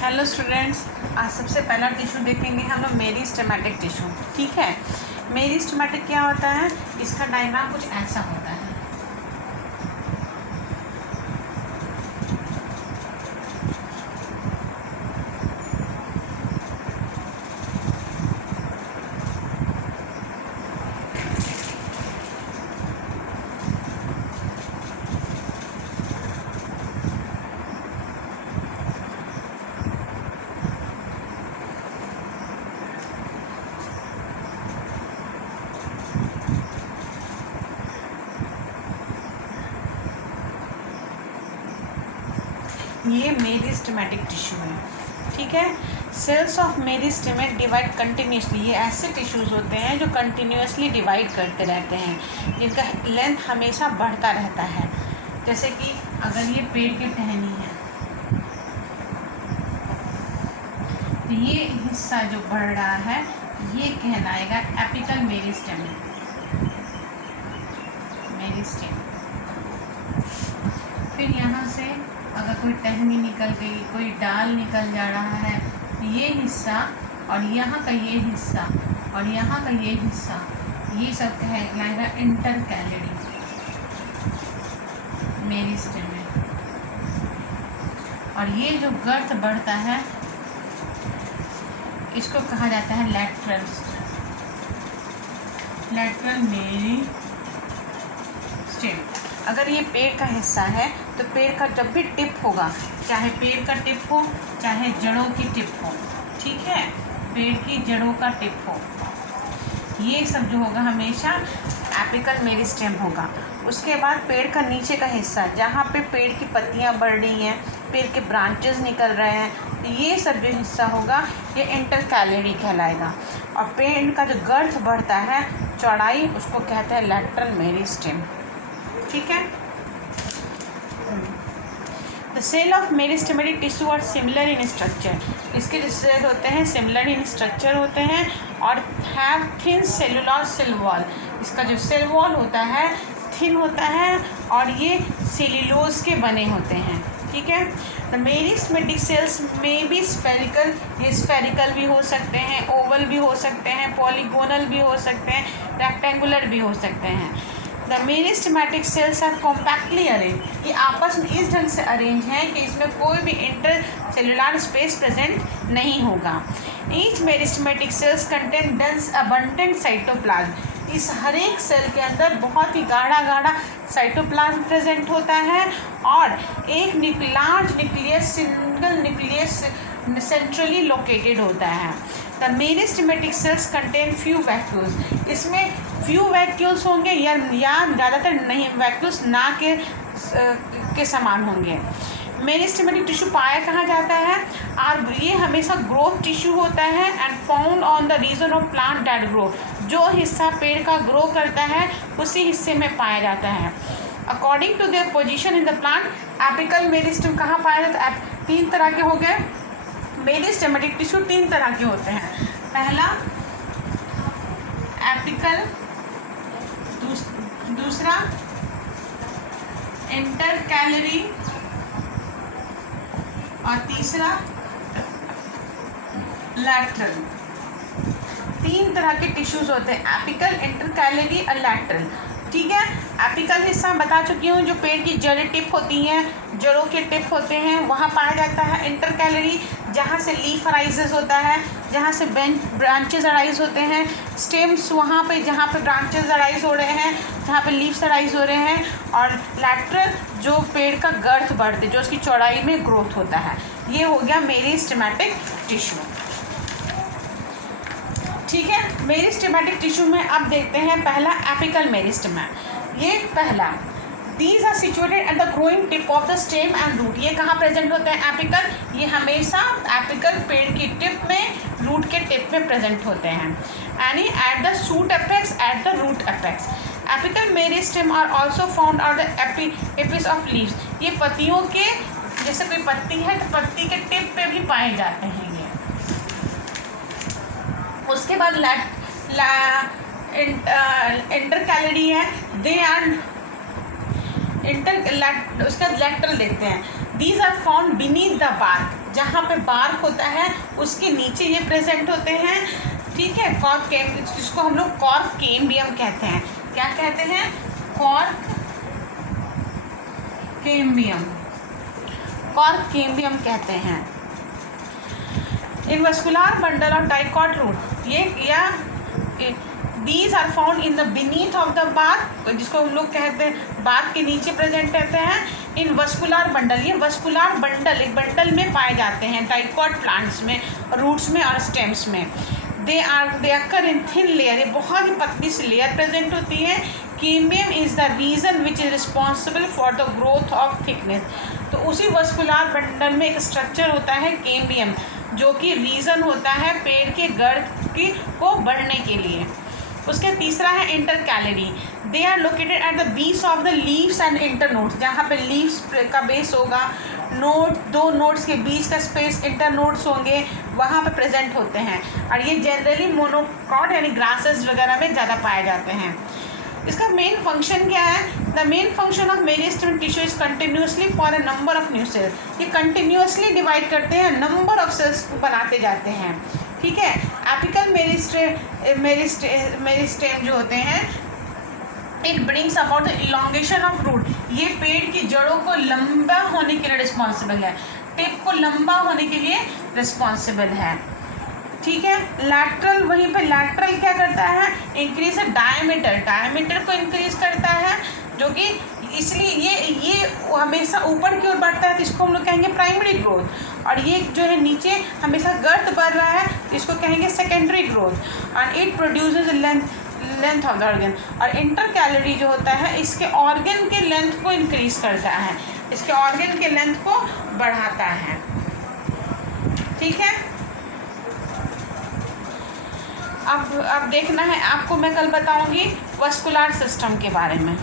Hello students, आज सबसे पहला टिश्यू देखेंगे हम लोग मेरिस्टेमेटिक टिश्यू। ठीक है, मेरिस्टेमेटिक क्या होता है, इसका डायग्राम कुछ ऐसा होता है। ये मेरिस्टेमेटिक टिश्यू है। ठीक है, cells of meristem divide continuously. ये ऐसे टिश्यूज़ होते हैं जो कंटिन्यूसली डिवाइड करते रहते हैं, जिनका लेंथ हमेशा बढ़ता रहता है। जैसे कि अगर ये पेड़ की टहनी है तो ये हिस्सा जो बढ़ रहा है ये कहलाएगा एपिकल मेरिस्टेम। फिर यहाँ से अगर कोई टहनी निकल गई, कोई डाल निकल जा रहा है, ये हिस्सा और यहाँ का ये हिस्सा और यहाँ का ये हिस्सा, ये सब कहलाएगा इंटरकैलरी मेरिस्टेम। और ये जो गर्थ बढ़ता है इसको कहा जाता है लैटरल मेरिस्टेम। अगर ये पेड़ का हिस्सा है तो पेड़ का जब भी टिप होगा, चाहे पेड़ का टिप हो चाहे जड़ों की टिप हो, ठीक है, पेड़ की जड़ों का टिप हो, ये सब जो होगा हमेशा एपिकल मेरिस्टेम होगा। उसके बाद पेड़ का नीचे का हिस्सा, जहाँ पे पेड़ की पत्तियाँ बढ़ रही हैं, पेड़ के ब्रांचेस निकल रहे हैं, ये सब जो हिस्सा होगा ये इंटरकैलरी कहलाएगा। और पेड़ का जो गर्थ बढ़ता है, चौड़ाई, उसको कहते हैं लैटरल मेरिस्टेम। ठीक है, the cell of meristematic tissue are similar in structure. इसके जो सेल होते हैं सिमिलर इन स्ट्रक्चर होते हैं और have thin cellular cell wall. इसका जो सेल वॉल होता है थिन होता है और ये सेल्यूलोज के बने होते हैं। ठीक है, द मेरिस्टेमेटिक सेल्स में भी स्फेरिकल, ये स्फेरिकल भी हो सकते हैं, ओवल भी हो सकते हैं, पॉलीगोनल भी हो सकते हैं, रेक्टेंगुलर भी हो सकते हैं। The meristematic cells are compactly arrange. ये आपस में इस ढंग से अरेंज हैं कि इसमें कोई भी इंटर सेलुलर स्पेस प्रेजेंट नहीं होगा। Each meristematic cells contain dense abundant cytoplasm. इस हर एक सेल के अंदर बहुत ही गाढ़ा साइटोप्लाज्म प्रेजेंट होता है और एक large nucleus, single nucleus centrally located होता है। The meristematic sales contain few vacuoles. इसमें फ्यू वैक्यूल्स होंगे या ज़्यादातर नहीं, वैक्यूल्स ना के समान होंगे। मेरिस्टेमेटिक टिश्यू पाया कहाँ जाता है, और ये हमेशा ग्रोथ टिश्यू होता है and found on the region of plant that grow. जो हिस्सा पेड़ का ग्रो करता है उसी हिस्से में पाया जाता है। According to their position in the plant, apical meristem कहाँ पाया जाता है। तीन तरह के हो गए मेरिस्टेमेटिक टिश्यू, तीन तरह के होते हैं। पहला एपिकल, दूसरा इंटरकैलरी और तीसरा लैटरल। तीन तरह के टिश्यूज होते हैं, एपिकल, इंटरकैलरी और लैटरल। ठीक है, एपिकल हिस्सा बता चुकी हूँ, जो पेड़ की जड़ें टिप होती हैं, जड़ों के टिप होते हैं, वहाँ पाया जाता है। इंटरकैलरी जहाँ से लीफ अराइजेस होता है, जहाँ से ब्रांचेस अराइज होते हैं, स्टेम्स वहाँ पे जहाँ पे ब्रांचेस अराइज हो रहे हैं, जहाँ पे लीव्स अराइज हो रहे हैं। और लैटरल जो पेड़ का गर्थ बढ़ते, जो उसकी चौड़ाई में ग्रोथ होता है। ये हो गया मेरिस्टेमेटिक टिश्यू। ठीक है, मेरिस्टेमेटिक टिश्यू में अब देखते हैं पहला एपिकल मेरिस्टेम। ये पहला, these are situated at the growing tip of the stem and root. ये कहाँ प्रेजेंट होते हैं एपिकल, ये हमेशा एपिकल पेड़ की टिप में, रूट के टिप में प्रेजेंट होते हैं। यानी at the shoot apex, at the root apex. Apical meristem are also found out the apices of leaves. ये पत्तियों के, जैसे कोई पत्ती है तो पत्ती के टिप पे भी पाए जाते हैं ये। उसके बाद इंटरकैलरी है, दे आर उसका लैटरल देखते हैं। These are found beneath the bark. जहाँ पे बार्क होता है उसके नीचे ये प्रेजेंट होते हैं, ठीक है। कॉर्क जिसको हम लोग कॉर्क कैम्बियम कहते हैं। क्या कहते हैं? कॉर्क कैम्बियम, कॉर्क कैम्बियम कहते हैं। In vascular bundle of dicot root, ये या these are found in the beneath of the bark, जिसको हम लोग कहते हैं बार्क के नीचे प्रेजेंट रहते हैं। इन वस्कुलर बंडल, ये वस्कुलर बंडल एक बंडल में पाए जाते हैं डाइकॉट प्लांट्स में, रूट्स में और स्टेम्स में। दे अकर इन थिन लेयर, ये बहुत ही पतली सी लेयर प्रेजेंट होती है। Cambium is the region which is responsible for the growth of thickness, तो उसी वस्कुलर बंडल में एक स्ट्रक्चर होता है कैम्बियम, जो कि रीज़न होता है पेड़ के गर्थ की को बढ़ने के लिए। उसके तीसरा है intercalary, they are located at the base of the leaves and internodes, जहाँ पे लीव्स का बेस होगा, नोड दो नोड्स के बीच का स्पेस इंटरनोड्स होंगे, वहाँ पे प्रेजेंट होते हैं। और ये जनरली मोनोकॉट यानी ग्रासेस वगैरह में ज़्यादा पाए जाते हैं। इसका मेन फंक्शन क्या है? The main function of meristem tissue is continuously for a number of new sales, ये कंटिन्यूसली डिवाइड करते हैं, नंबर ऑफ सेल्स को बनाते जाते हैं, ठीक है। एपिकल मेरिस्टेम जो होते हैं, it brings about the elongation of root, ये पेड़ की जड़ों को लंबा होने के लिए रिस्पॉन्सिबल है, टिप को लंबा होने के लिए रिस्पॉन्सिबल है, ठीक है। लैटरल, वहीं पे लैटरल क्या करता है? इंक्रीज डायमीटर, डायमीटर को इंक्रीज करता है, जो कि इसलिए ये हमेशा ऊपर की ओर बढ़ता है, तो इसको हम लोग कहेंगे प्राइमरी ग्रोथ। और ये जो है नीचे हमेशा गर्थ बढ़ रहा है, इसको कहेंगे सेकेंडरी ग्रोथ। और it produces length of the organ, और इंटरकैलरी जो होता है इसके ऑर्गन के लेंथ को इंक्रीज करता है, इसके ऑर्गन के लेंथ को बढ़ाता है, ठीक है। अब देखना है आपको, मैं कल बताऊंगी वस्कुलर सिस्टम के बारे में।